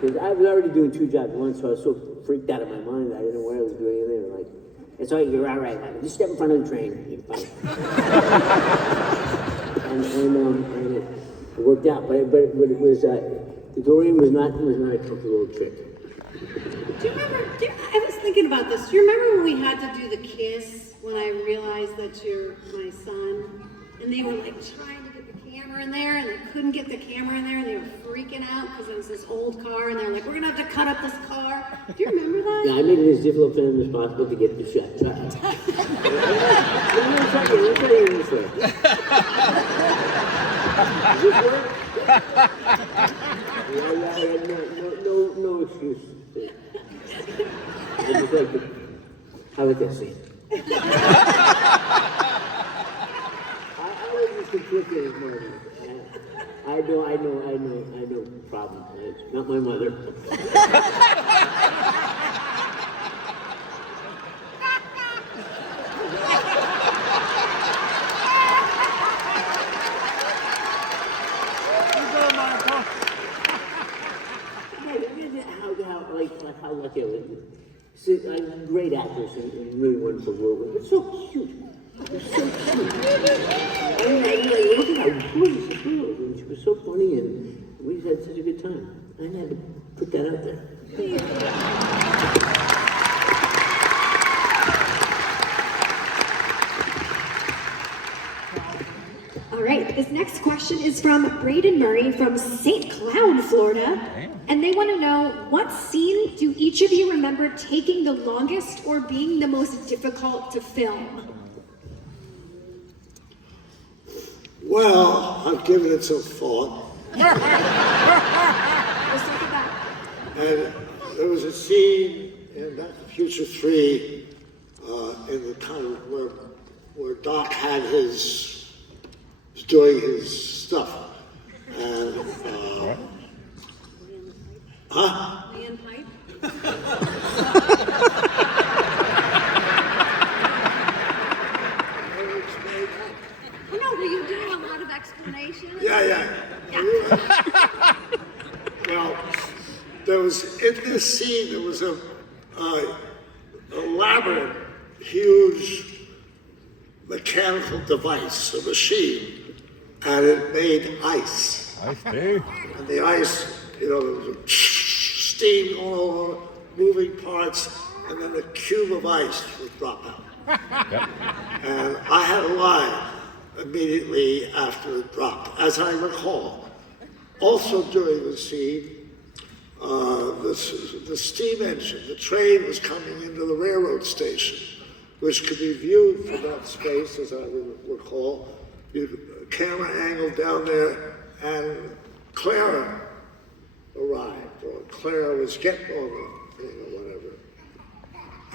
Because I was already doing 2 jobs at once, so I was so freaked out of my mind that I didn't know what I was doing. And they were like, it's all right, you're all right, just step in front of the train. You're fine. and it worked out, but it was the DeLorean was not a comfortable trip. Do you remember, I was thinking about this. Do you remember when we had to do the kiss when I realized that you're my son? And they were like trying to get the camera in there and they couldn't get the camera in there and they were freaking out because it was this old car and they were like, we're gonna have to cut up this car. Do you remember that? Yeah, I made it as difficult for them as possible to get the shot. Let me try it this way. Does this work? No excuse. How about that scene? I was just conflicted this morning. I know problem. It's not my mother. How lucky I was. Great actors and really wonderful world. They're so cute. They're so cute. I look at how gorgeous the girl was, and she was so funny, and we had such a good time. I had to put that out there. All right, this next question is from Braden Murray from St. Cloud, Florida. And they want to know, what scene do each of you remember taking the longest or being the most difficult to film? Well, I've given it some thought. And there was a scene in Back to the Future 3 in the time where Doc had was doing his stuff. And, Liam Pipe? Were you doing a lot of explanation? Yeah. Well, there was, in this scene, there was a elaborate, huge mechanical device, a machine, and it made ice. Ice tea. And the ice, you know, there was steam all over, moving parts, and then a cube of ice would drop out. Yep. And I had a line immediately after it dropped, as I recall. Also during the scene, the steam engine, the train was coming into the railroad station, which could be viewed from that space, as I recall. Camera angled down there, and Clara arrived, or Clara was getting on the thing or whatever.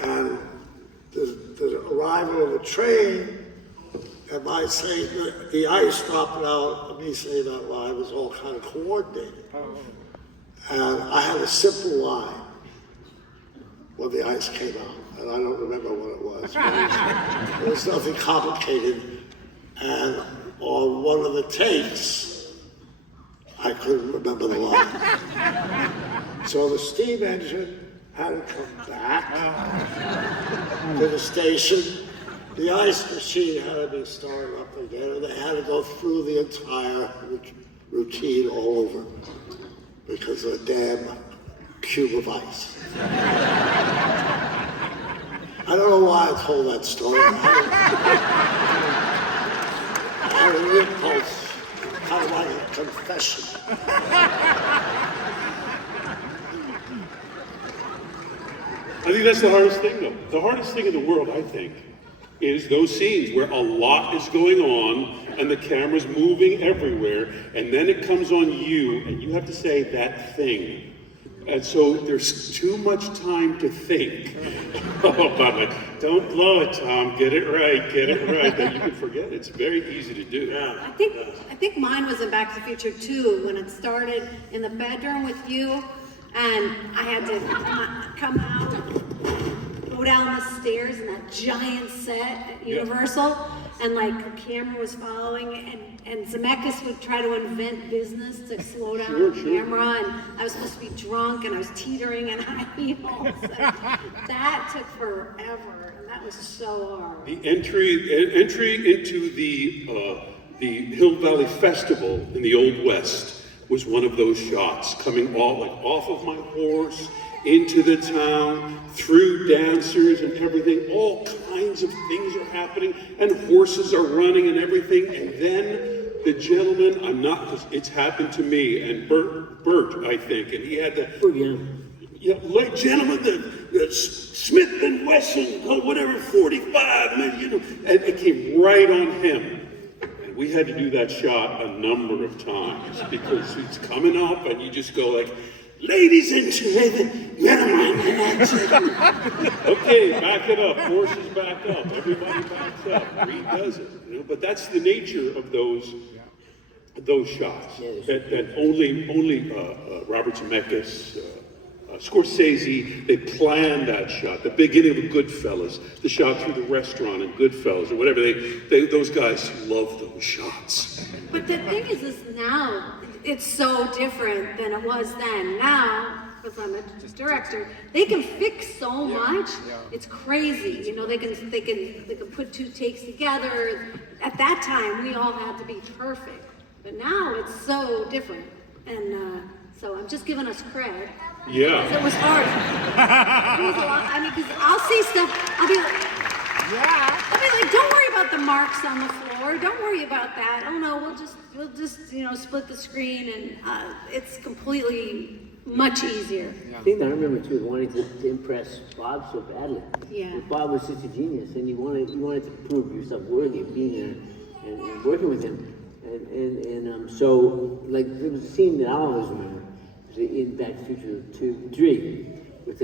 And the arrival of the train, and my saying the ice dropping out, and me saying that line was all kind of coordinated. And I had a simple line when the ice came out, and I don't remember what it was. It was nothing complicated. And on one of the takes, I couldn't remember the line. So the steam engine had to come back to the station. The ice machine had to be started up again, and they had to go through the entire routine all over because of a damn cube of ice. I don't know why I told that story. I had an impulse, kind of like a confession. I think that's the hardest thing, though. The hardest thing in the world, I think, is those scenes where a lot is going on and the camera's moving everywhere, and then it comes on you, and you have to say that thing. And so there's too much time to think about it. Don't blow it, Tom. Get it right. That you can forget. It's very easy to do. I think mine was in Back to the Future 2 when it started in the bedroom with you, and I had to come out, go down the stairs in that giant set at Universal, and like the camera was following, and Zemeckis would try to invent business to slow down the camera, and I was supposed to be drunk, and I was teetering in high heels. That took forever, and that was so hard. The entry into the Hill Valley Festival in the Old West was one of those shots, coming off of my horse, into the town, through dancers and everything. All kinds of things are happening, and horses are running and everything. And then the gentleman, because it's happened to me, and Bert, I think, and he had the, gentlemen, the Smith & Wesson, whatever, 45, and it came right on him. We had to do that shot a number of times because it's coming up and you just go like, ladies and gentlemen, okay, back it up, horses back up, everybody backs up, Reed does it, but that's the nature of those shots that only Robert Zemeckis, Scorsese, they planned that shot. The beginning of Goodfellas, the shot through the restaurant in Goodfellas or whatever. Those guys love those shots. But the thing is now it's so different than it was then. Now, because I'm a director, they can fix so much. It's crazy. They can put two takes together. At that time, we all had to be perfect. But now it's so different, and so I'm just giving us credit. Yeah. It was hard. It was a lot. I mean, because I'll see stuff, I'll be like, don't worry about the marks on the floor. Don't worry about that. Oh no, we'll just split the screen, and it's completely much easier. The thing that I remember too is wanting to impress Bob so badly. Yeah. Bob was such a genius, and you wanted to prove yourself worthy of being there and working with him. So like there was a scene that I always remember. In Back to the Future 3, in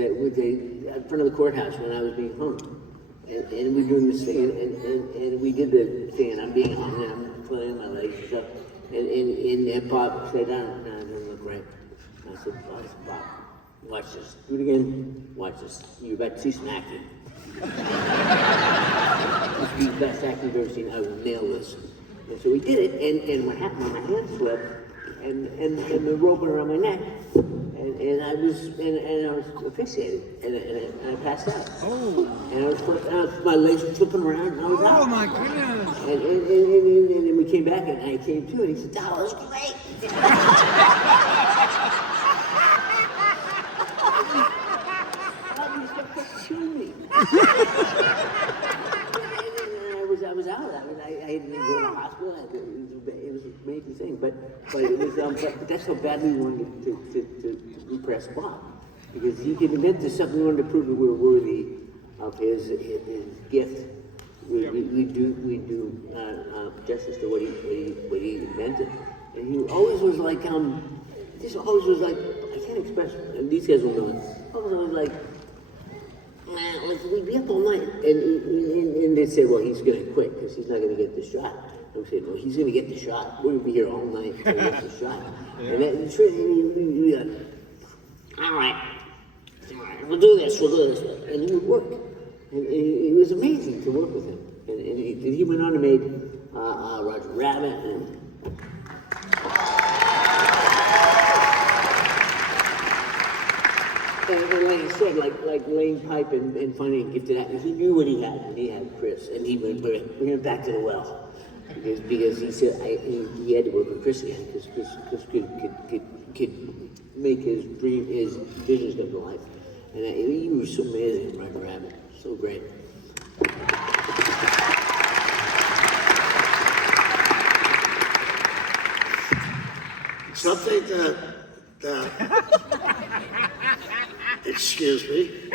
front of the courthouse when I was being hung, and we were doing this thing, and we did the thing, and I'm being hung, and I'm pulling my legs and stuff, and Bob said, "No, it doesn't look right." And I said, "Bob, watch this. Do it again. Watch this. You're about to see some acting. This is the best acting you've ever seen. I will nail this." And so we did it, and what happened when my hand slipped, and the rope went around my neck, and I was asphyxiated, and I passed out. Oh. And my legs were flipping around, and I was out. Oh my goodness. And then we came back, and I came to, and he said, "That was great." I was out. I didn't go to the hospital. It was an amazing thing, but that's how badly we wanted to repress Bob, because he could invent this something. We wanted to prove that we were worthy of his gift. We do justice to what he invented, and he always was like this. Always was like, I can't express. And these guys will know it. Always like. Like we'd be up all night, and they'd say, well, he's going to quit because he's not going to get the shot. I'm saying, well, he's going to get the shot. We're going to be here all night to get the shot. Yeah. And that's we all right, we'll do this. And he would work. And it was amazing to work with him. And he went on and made Roger Rabbit. And like I said, like laying pipe and finding a gifted actor, he knew what he had, and he had Chris, and he went bring him back to the well, because he said he had to work with Chris again, because Chris could make his visions come to life, and he was so amazing, Roger Rabbit, so great. Something that excuse me,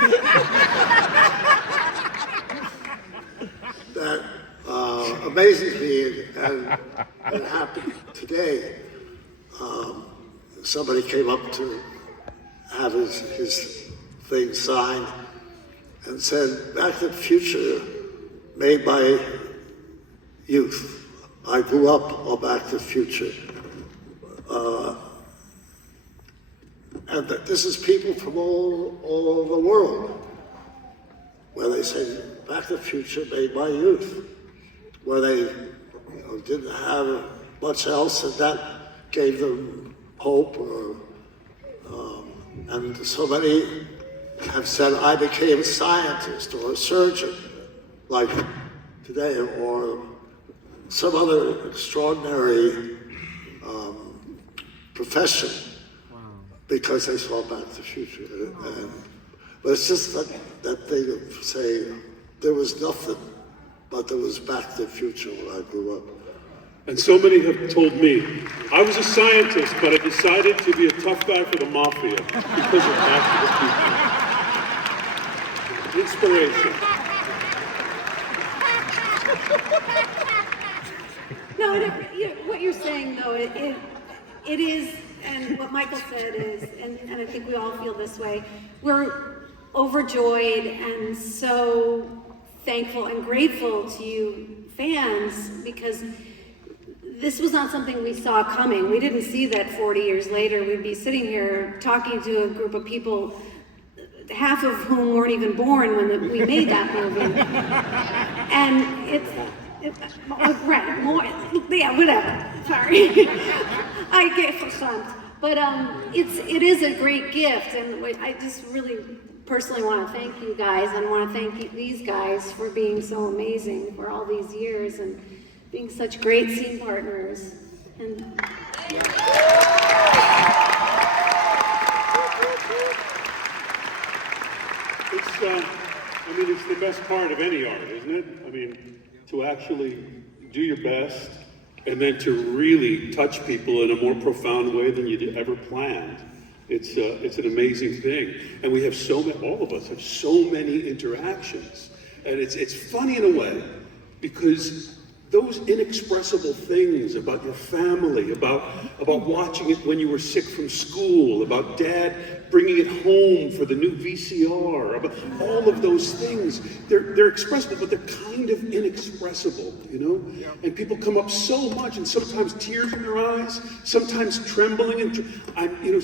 that amazes me, and it happened today. Somebody came up to have his thing signed and said, "Back to the Future made my youth. I grew up on Back to the Future." And that this is people from all over the world, where they say, "Back to the Future made my youth," where they didn't have much else, and that gave them hope. And so many have said, "I became a scientist or a surgeon," like today, or some other extraordinary profession. Because they saw Back to the Future. But it's just that thing of saying there was nothing, but there was Back to the Future when I grew up. And so many have told me, I was a scientist, but I decided to be a tough guy for the mafia because of Back to the Future. Inspiration. No, what you're saying though, it is. And what Michael said is, and I think we all feel this way, we're overjoyed and so thankful and grateful to you fans, because this was not something we saw coming. We didn't see that 40 years later we'd be sitting here talking to a group of people, half of whom weren't even born when we made that movie. And right, more, yeah, whatever, sorry. I get verstand. But it is a great gift, and I just really personally want to thank you guys, and want to thank these guys for being so amazing for all these years and being such great scene partners. And it's the best part of any art, isn't it? I mean, to actually do your best, and then to really touch people in a more profound way than you'd ever planned. It's an amazing thing. And we have all of us have so many interactions. And it's funny in a way, because those inexpressible things about your family, about watching it when you were sick from school, about dad bringing it home for the new VCR, about all of those things, they're expressible, but they're kind of inexpressible, you know? Yeah. And people come up so much, and sometimes tears in their eyes, sometimes trembling, and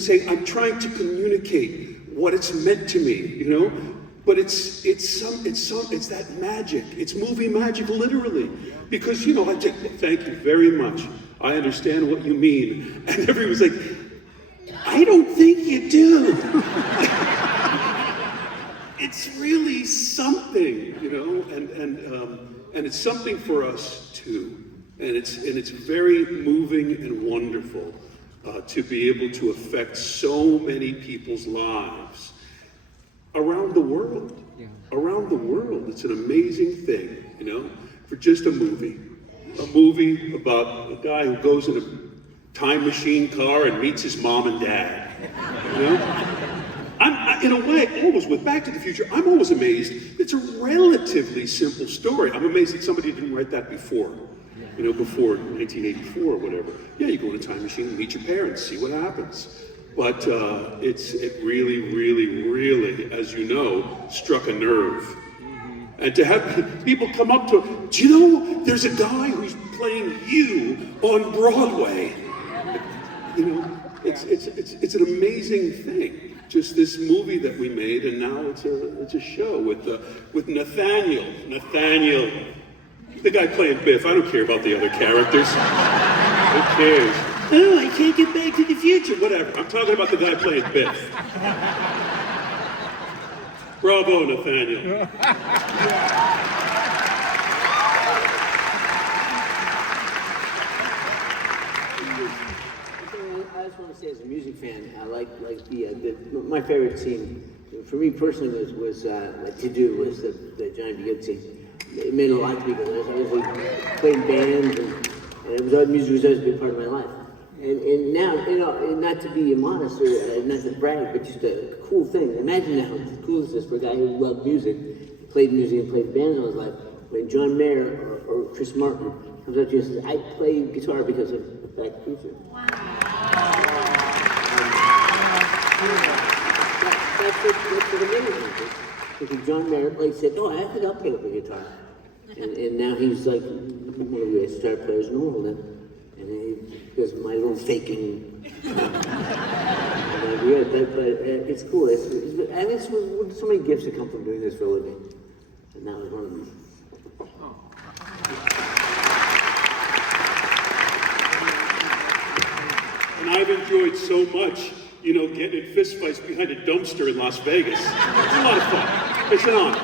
saying, I'm trying to communicate what it's meant to me, you know? But it's that magic. It's movie magic, literally. Because, I say, thank you very much. I understand what you mean. And everyone was like, I don't think you do. It's really something, you know, and it's something for us too. And it's very moving and wonderful to be able to affect so many people's lives around the world. Around the world, it's an amazing thing, you know, for just a movie about a guy who goes in a time machine car and meets his mom and dad, you know? In a way, almost with Back to the Future, I'm always amazed. It's a relatively simple story. I'm amazed that somebody didn't write that before, you know, before 1984 or whatever. Yeah, you go in a time machine and meet your parents, see what happens. But it really, really, really, as you know, struck a nerve. And to have people come up to, do you know, there's a guy who's playing you on Broadway. You know, it's an amazing thing. Just this movie that we made, and now it's a show with Nathaniel, the guy playing Biff. I don't care about the other characters. Who cares? Oh, I can't get back to the future. Whatever. I'm talking about the guy playing Biff. Bravo, Nathaniel. I just want to say, as a music fan, I like my favorite scene for me personally was To Do was the Johnny B. Good scene. It meant a lot to me because I was playing bands and it was music was always a big part of my life. And now, you know, not to be immodest or not to brag, but just a cool thing. Imagine how cool is this for a guy who loved music, played music and played bands all his life. When John Mayer or Chris Martin comes up to you and says, I play guitar because of Back to the Future. Wow. That's what amazing. Because John Mayer said, oh, I think I'll pick up a guitar. And now he's like one of the star players in the world. And he does my little faking. But it's cool. It's so many gifts that come from doing this for a living. And that was one of them. And I've enjoyed so much, you know, getting in fistfights behind a dumpster in Las Vegas. It's a lot of fun. It's an honor.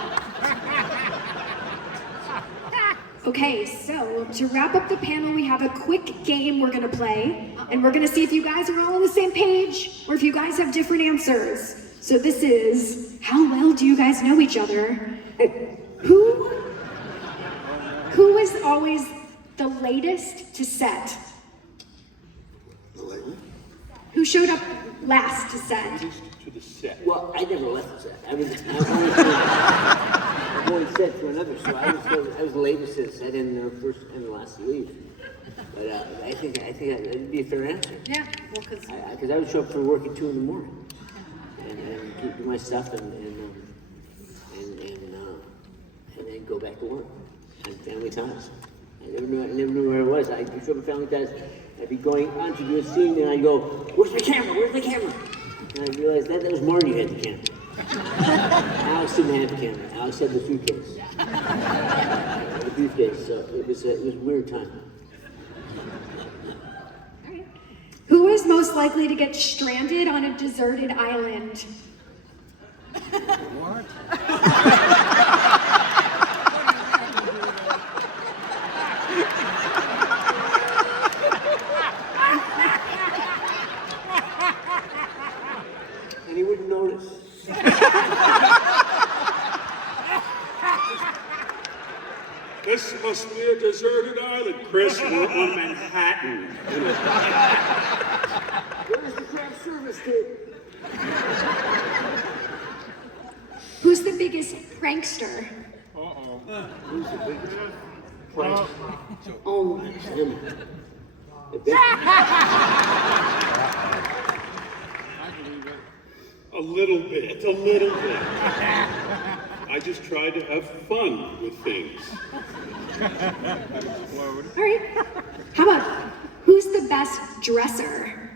Okay, so to wrap up the panel, we have a quick game we're gonna play, and we're gonna see if you guys are all on the same page, or if you guys have different answers. So this is, how well do you guys know each other? Who is always the latest to set? Who showed up last to set? To the set. Well, I never left the set. I'm only set for another show. I was the latest to set and the first and the last to leave. But I think that'd be a fair answer. Yeah, well, because I would show up for work at 2 in the and keep my stuff and then go back to work and family ties. I never knew where I was. I'd show up at family ties. I'd be going on to do a scene, and I'd go, "Where's the camera? Where's the camera?" And I realized that was Marty who had the camera. Alex didn't have the camera. Alex had the suitcase. The briefcase. So it was a weird time. Who is most likely to get stranded on a deserted island? What? And he wouldn't notice. This must be a deserted island. Chris, we're on Manhattan. Where's the craft service kit? Who's the biggest prankster? Who's the biggest prankster? Oh, him. A little bit. I just try to have fun with things. All right. How about who's the best dresser?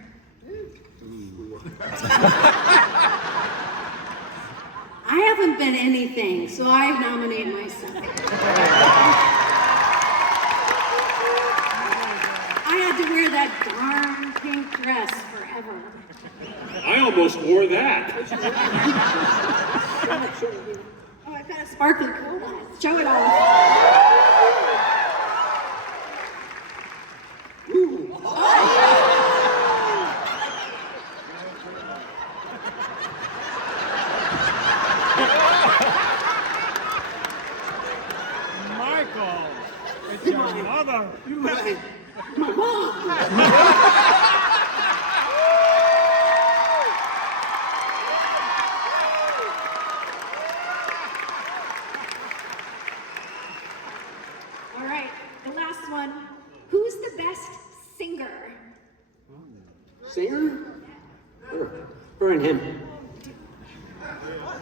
I haven't been anything, so I nominate myself. I had to wear that darn pink dress forever. I almost wore that. Oh, I've got a sparkly cool on it. Show it off. Michael, it's your mother. My mom. All right, the last one. Who's the best singer? Singer? Her and him.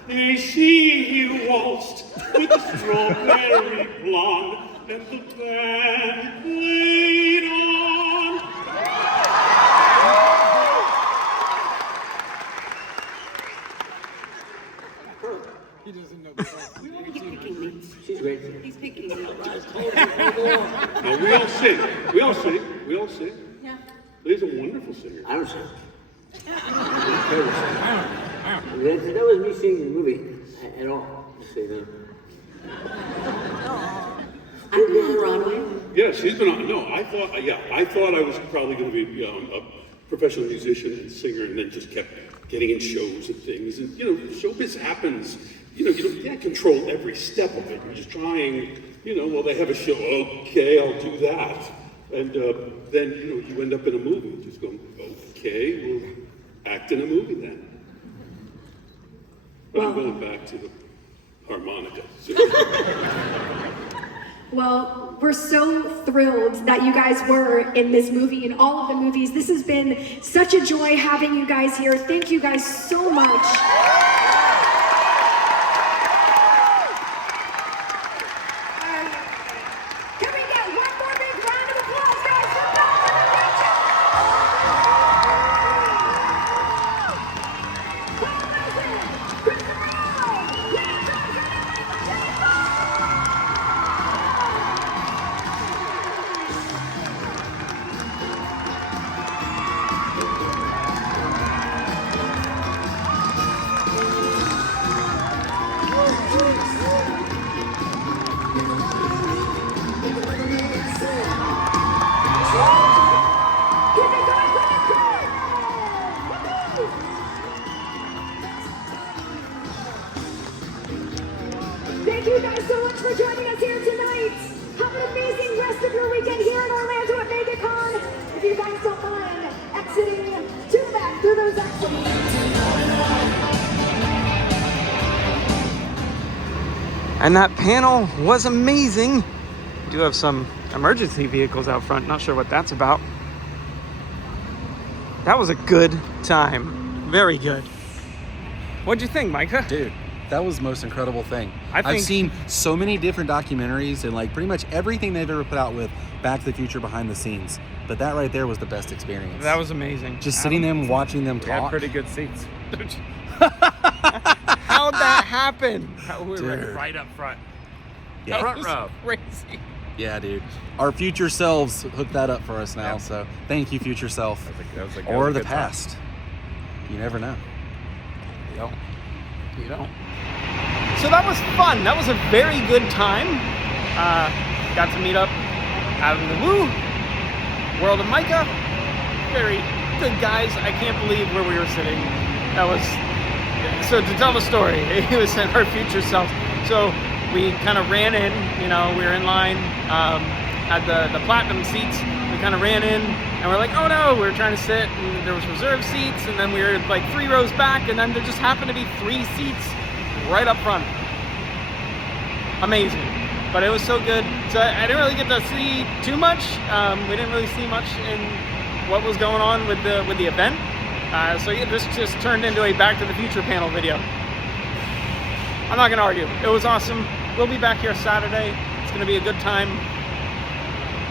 They see you waltzed with the strawberry blonde and the band played on. He doesn't know the song. He's picking me. She's great. He's picking me. Now, we all sing. We all sing. We all sing. Yeah. Lea's a wonderful singer. I don't sing. That was me singing the movie at all. Say that. I've been on Broadway. Yeah, she's been on. No, I thought I was probably going to be a professional musician and singer, and then just kept getting in shows and things. And showbiz happens. You can't control every step of it. You're just trying. Well, they have a show. Okay, I'll do that. And then you end up in a movie. Just going, okay, we'll act in a movie then. But I'm going back to the harmonica. Well, we're so thrilled that you guys were in this movie and all of the movies. This has been such a joy having you guys here. Thank you guys so much. Can we get one more big round of applause, guys, for Malcolm and Rachel? Paul Wilson, Christopher Rowe, Lea Thompson, and thank you guys so much for joining us here tonight. Have an amazing rest of your weekend here in Orlando at MEGACON. If you guys don't mind exiting to the back through those exits. And that panel was amazing. We do have some emergency vehicles out front. Not sure what that's about. That was a good time. Very good. What'd you think, Micah? Dude, that was the most incredible thing. I think- I've seen so many different documentaries and like pretty much everything they've ever put out with Back to the Future behind the scenes. But that right there was the best experience. That was amazing. Just sitting there and watching them We had talk. pretty good seats. How'd that happen? We were Dude. right up front. Yeah. Front row. Crazy. Yeah, dude. Our future selves hooked that up for us now. Yep. So thank you, future self. That was a Or the good time. past. You never know. You don't. You don't. So that was fun. That was a very good time. Got to meet up out in the Woo, World of Micah. Very good guys. I can't believe where we were sitting. That was, so to tell the story, it was our future self. So we kind of ran in, we were in line at the platinum seats. We kind of ran in and we're like, oh no, we were trying to sit and there was reserved seats and then we were like 3 rows back and then there just happened to be 3 seats right up front. Amazing. But it was so good. So I didn't really get to see too much. We didn't really see much in what was going on with the event. So yeah, this just turned into a Back to the Future panel video. I'm not gonna argue. It was awesome. We'll be back here Saturday. It's gonna be a good time.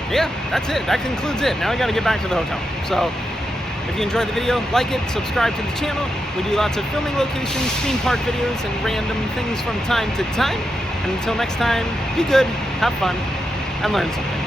Yeah, that's it. That concludes it. Now I gotta get back to the hotel. So if you enjoyed the video, like it, subscribe to the channel. We do lots of filming locations, theme park videos, and random things from time to time. And until next time, be good, have fun, and learn something.